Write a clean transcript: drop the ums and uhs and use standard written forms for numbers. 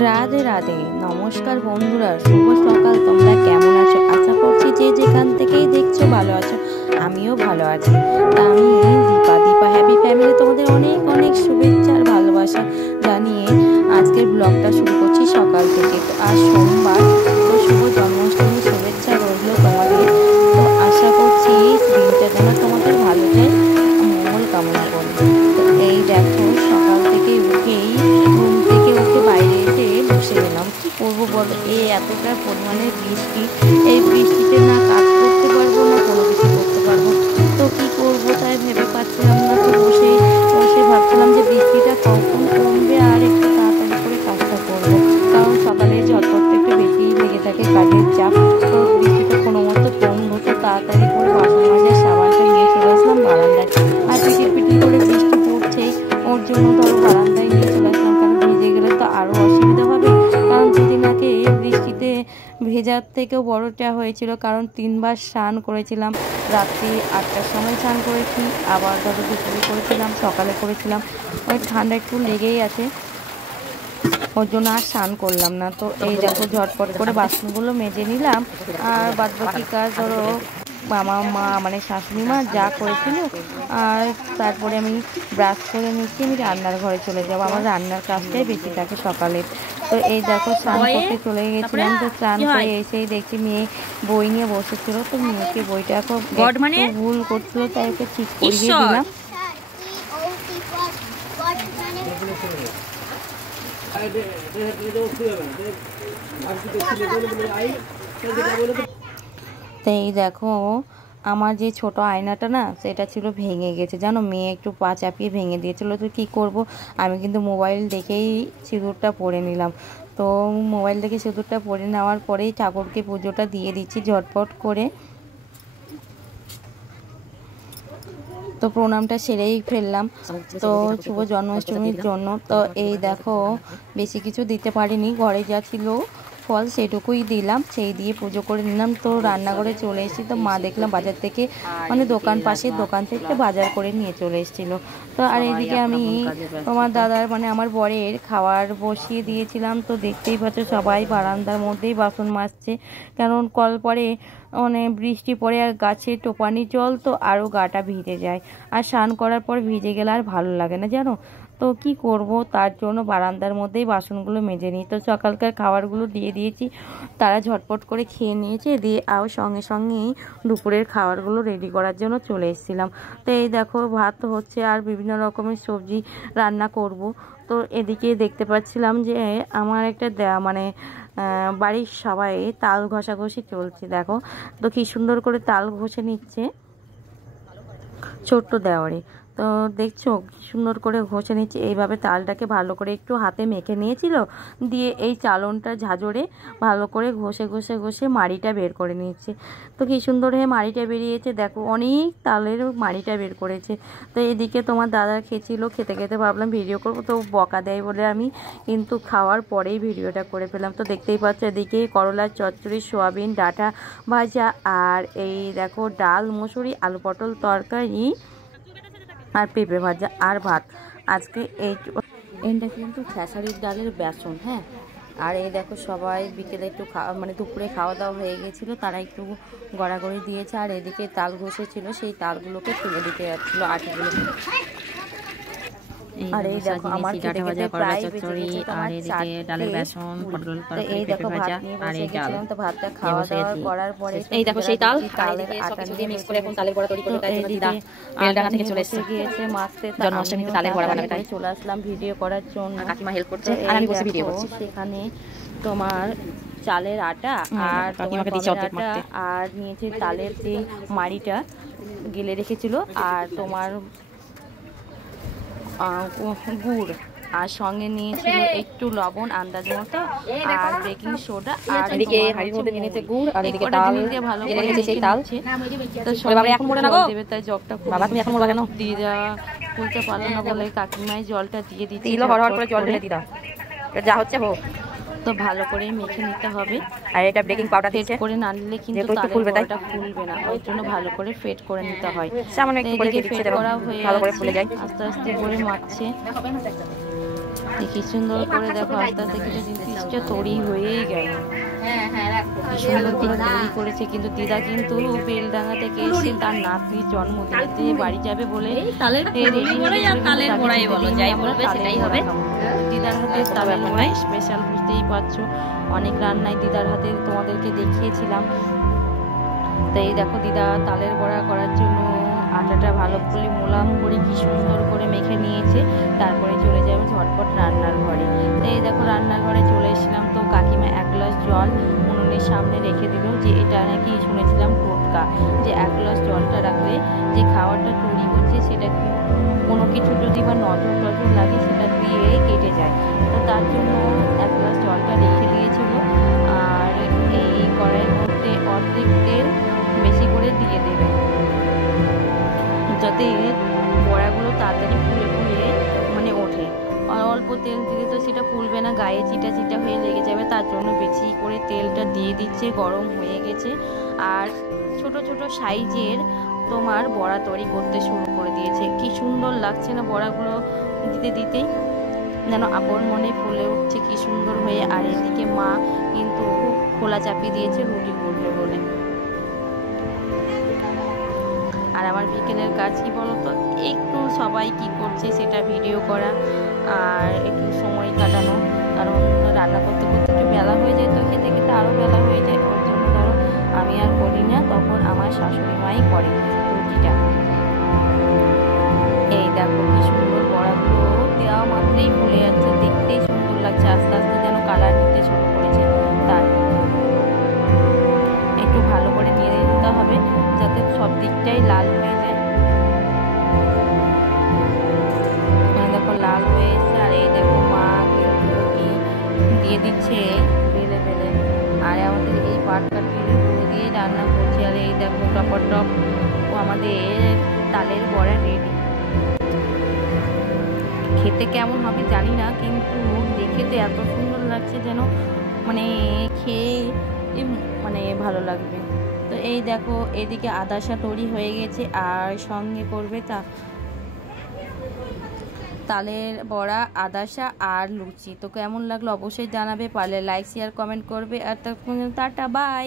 রাধে রাধে, নমস্কার বন্ধুরা, শুভ সকাল। তোমরা কেমন আছো? আশা করছি যে যেখান থেকেই দেখছো ভালো আছো। আমিও ভালো আছি। তা আমি দীপা হ্যাপি ফ্যামিলি তোমাদের অনেক অনেক শুভেচ্ছা আর ভালোবাসা জানিয়ে আজকের ব্লগটা শুরু করছি সকাল থেকে। তো আজ সোমবার, তো শুভ জন্মাষ্টমী শুভেচ্ছা রইল তোমাদের। তো আশা করছি দিনটা যেন তোমাদের ভালো যায়, মঙ্গল কামনা করি। তো এই দেখো, সকাল থেকে উঠেই ঘুম থেকে উঠে বাইরে এসে বসে গেলাম। কি করবো বলো, এই এতটা পরিমাণে বৃষ্টি, এই বৃষ্টিতে না কাজ করতে পারবো না কোনো কিছু করতে পারবো। তো কি করবো তাই ভেবে পাচ্ছিলাম না। তো বসে বসে ভাবছিলাম যে বৃষ্টিটা কখন কমবে আর একটু তাড়াতাড়ি করে কাজটা করবো, কারণ সকালে ঝটপটটা একটু বেশিই লেগে থাকে, কাজের চাপ। তো বৃষ্টিটা কোনো মতো কমলো, তো তাড়াতাড়ি করে বাসন মাজার সাবানটা নিয়ে চলে আসলাম বারান্দায়। আর পিটির পিটির করে বৃষ্টি পড়ছে, ওর জন্য ধরো বারান্দায় নিয়ে চলে আসলাম, কারণ ভিজে গেলে তো আরও অসুবিধা হবে। কারণ দুদিন আগে বৃষ্টিতে ভেজার থেকেও বড়টা হয়েছিল, কারণ 3বার স্নান করেছিলাম। রাত্রি 8টার সময় স্নান করেছি, আবার ধরো দুপুরে করেছিলাম, সকালে করেছিলাম। ওই ঠান্ডা একটু লেগেই আছে, ওর জন্য আর স্নান করলাম না। তো এই দেখো ঝটপট করে বাসনগুলো মেজে নিলাম, আর বাদবাকি কাজ ধরো আমার মা মানে শাশুড়ি মা যা করেছিল। আর তারপরে আমি ব্রাশ করে নিচ্ছি, আমি রান্নার ঘরে চলে যাবো। আমার রান্নার কাজটাই বেশি থাকে সকালে। তো এই দেখো স্নান করতে চলে গেছিলাম। তো স্নান করে এসেই দেখছি মেয়ে বই নিয়ে বসেছিল। তো মেয়েকে বইটা এখন ভুল করছিল, তাই ওকে ঠিক করিয়ে দিলাম। তো এই দেখো, আমার যে ছোট আয়নাটা না, সেটা ছিল ভেঙে গেছে জানো, মেয়ে একটু পা চাপিয়ে ভেঙে দিয়েছিল। তো কী করব, আমি কিন্তু মোবাইল দেখেই সিঁদুরটা পরে নিলাম। তো মোবাইল দেখে সিঁদুরটা পরে নেওয়ার পরেই ঠাকুরকে পুজোটা দিয়ে দিচ্ছি ঝটপট করে। তো প্রণামটা সেরেই ফেললাম তো শুভ জন্মাষ্টমীর জন্য। তো এই দেখো, বেশি কিছু দিতে পারিনি, ঘরে যা ছিল ফল সেটুকুই দিলাম, সেই দিয়ে পুজো করে নিলাম। তো রান্নাঘরে চলে এসেছি। তো মা দেখলাম বাজার থেকে মানে পাশের দোকান থেকে বাজার করে নিয়ে চলে এসেছিলো। তো আর এদিকে আমি তোমার দাদার মানে আমার বরের খাবার বসিয়ে দিয়েছিলাম। তো দেখতেই পাচ্ছ সবাই বারান্দার মধ্যেই বাসন মাজছে, কারণ কল পরে মানে বৃষ্টি পড়ে আর গাছে টোপানি জল, তো আরও গাটা ভিজে যায়। আর স্নান করার পর ভিজে গেলে আর ভালো লাগে না জানো। তো কি করব, তার জন্য বারান্দার মধ্যেই বাসনগুলো মেজে নিই। তো সকালকার খাবারগুলো দিয়ে দিয়েছি, তারা ঝটপট করে খেয়ে নিয়েছে। দিয়ে আর সঙ্গে সঙ্গেই দুপুরের খাবারগুলো রেডি করার জন্য চলে এসেছিলাম। তো এই দেখো ভাত হচ্ছে আর বিভিন্ন রকমের সবজি রান্না করব। তো এদিকে দেখতে পাচ্ছিলাম যে আমার একটা মানে বাড়ির সবাই তাল ঘষাঘষি চলছে। দেখো তো কি সুন্দর করে তাল ঘষে নিচ্ছে ছোট্ট দেওয়ারে। তো দেখছো কি সুন্দর করে ঘষে নিচ্ছে। এইভাবে তালটাকে ভালো করে একটু হাতে মেখে নিয়েছিল, দিয়ে এই চালনটা ঝাঁঝরে ভালো করে ঘষে ঘষে ঘষে মাড়িটা বের করে নিচ্ছে। তো কি সুন্দর হয়ে মাড়িটা বেরিয়েছে, দেখো অনেক তালের মাড়িটা বের করেছে। তো এদিকে তোমার দাদা খেয়েছিল, খেতে খেতে ভাবলাম ভিডিও করবো, তো বকা দেয় বলে আমি কিন্তু খাওয়ার পরেই ভিডিওটা করে ফেললাম। তো দেখতেই পাচ্ছ এদিকে করলার চচ্চড়ি, সোয়াবিন ডাঁটা ভাজা, আর এই দেখো ডাল মুসুরি আলু পটল তরকারি আর পেঁপে ভাজা আর ভাত। আজকে এটা কিন্তু খেসারির ডালের বেসন। হ্যাঁ, আর এই দেখো সবাই বিকেলে একটু মানে দুপুরে খাওয়া দাওয়া হয়ে গেছিলো, তারা একটু গড়াগড়ি দিয়েছে। আর এদিকে তাল ঘষেছিল, সেই তালগুলোকে তুলে দিতে যাচ্ছিলো আটিগুলো। আর এই দেখো আমার খেতে খেতে প্রায় বেঁচে গেছে তোমার চারটে। এই দেখো ভাত নিয়ে বসে গেছিলাম। তো ভাতটা খাওয়া দাওয়া করার পরে এই দেখো সেই তালের আটা নিয়ে মিক্স করে এখন তালের বড়া তৈরি করতে গিয়েছে গিয়েছে মাখতে। জন্মাষ্টমীতে তালের বড়া বানাতে চলে আসলাম ভিডিও করার জন্য, কাকিমা হেল্প করছে আর আমি বসে ভিডিও করছি। সেখানে তোমার চালের আটা আর আটা আর নিয়েছে তালের যে মাড়িটা গেলে রেখেছিল, আর তোমার গুড়, আর সঙ্গে নিয়েছিল একটু লবণ আন্দাজ মতো, আর বেকিং সোডা, আর এদিকে হাড়ির মধ্যে নিয়েছে গুড়, আর এদিকে তাল দিয়ে ভালো করে সেই তাল। তো সবাই এখন মোড়ে নাও দেবে, তাই জগটা বাবা তুমি এখন মোড়া কেন দিয়ে দেওয়া খুলতে পারলো না বলে কাকিমাই জলটা দিয়ে দিতে হড়হড় করে জল ঢেলে দিলাম, যা হচ্ছে হোক। তো ভালো করে মেখে নিতে হবে, আর এটা বেকিং পাউডার দিয়েছে করে নাড়লে কিন্তু তালের ফুলবে না, ওর জন্য ভালো করে ফেট করে নিতে হয়। সামান্য একটু করে ফেট করা হয়ে ভালো করে ফুলে যায়, আস্তে আস্তে করে মাখছে। কি সুন্দর করে দেখো আস্তে আস্তে কিন্তু জিনিসটা তৈরি হয়েই গেল। কি সুন্দর করে তৈরি করেছে। কিন্তু দিদা কিন্তু বেলডাঙ্গা থেকে এসে তার নাতনির জন্মদিনে বাড়ি যাবে বলে দিদার হাতে তালের বড়াই স্পেশাল, বুঝতেই পারছো অনেক রান্নায় দিদার হাতে তোমাদেরকে দেখিয়েছিলাম। তো এই দেখো দিদা তালের বড়া করার জন্য আটাটা ভালো করে মোলাম করে কি সুন্দর করে মেখে নিয়েছে। তারপরে চলে যাবে ঝটপট রান্নার ঘরে। তো এই দেখো রান্নার ঘরে চলে এসেছিলাম। তো কাকিমা 1 গ্লাস জল উনুনের সামনে রেখে দিল, যে এটা নাকি শুনেছিলাম টোটকা, যে 1 গ্লাস জলটা রাখলে যে খাবারটা তৈরি হচ্ছে সেটা কোনো কিছু যদি বা নজর টজর লাগে সেটা দিয়ে কেটে যায়। তো তার জন্য 1 গ্লাস জলটা রেখে দিয়েছিল। আর এই কড়াইয়ের মধ্যে অর্ধেক তেল বেশি করে দিয়ে দেবে, যাতে বড়াগুলো তাড়াতাড়ি ফুলে ফুলে মানে ওঠে। আর অল্প তেল দিলে তো সেটা ফুলবে না, গায়ে চিটা চিটা হয়ে লেগে যাবে। তার জন্য বেশি করে তেলটা দিয়ে দিচ্ছে। গরম হয়ে গেছে আর ছোট ছোট সাইজের তোমার বড়া তৈরি করতে শুরু করে দিয়েছে। কি সুন্দর লাগছে না বড়াগুলো দিতে দিতেই, যেন আপন মনে ফুলে উঠছে কি সুন্দর হয়ে। আর এদিকে মা কিন্তু খোলা চাপিয়ে দিয়েছে রুটি করবে বলে। আর আমার বিকেলের কাজ কি বলতো, একটু সবাই কি করছে সেটা ভিডিও করা আর একটু সময় কাটানো। কারণ রান্না করতে করতে একটু বেলা হয়ে যায়, তো খেতে খেতে আরও বেলা হয়ে যায়। ওর জন্য ধরো আমি আর করি না, তখন আমার শাশুড়ি মাই করে রুটিটা। এই দেখো কি সুন্দর বড়াগুলো দেওয়া মাত্রেই ফুলে যাচ্ছে, দেখতেই সুন্দর লাগছে। আস্তে আস্তে যেন কালার নিতে শুরু করেছে। তার একটু ভালো করে নেড়ে দিতে হবে যাতে সব দিকটাই লাল হয়ে যায়। দেখো লাল হয়ে এসছে। আর এই দেখো মা কিন্তু রুটি দিয়ে দিচ্ছে বেলে বেলে। আর আমাদের এই পাট কাটুরি গুঁড়ো দিয়ে রান্না করছে। আর এই দেখো টপর টপ ও আমাদের তালের বড়া রেডি। খেতে কেমন হবে জানি না, কিন্তু দেখে তো এত সুন্দর লাগছে যেন মানে খেয়ে মানে ভালো লাগবে। তো এই দেখো এদিকে আদাশা তৈরি হয়ে গেছে আর সঙ্গে করবে তালের বড়া, আদাশা আর লুচি। তো কেমন লাগলো অবশ্যই জানাবে, পারলে লাইক শেয়ার কমেন্ট করবে। আর তখন টাটা বাই।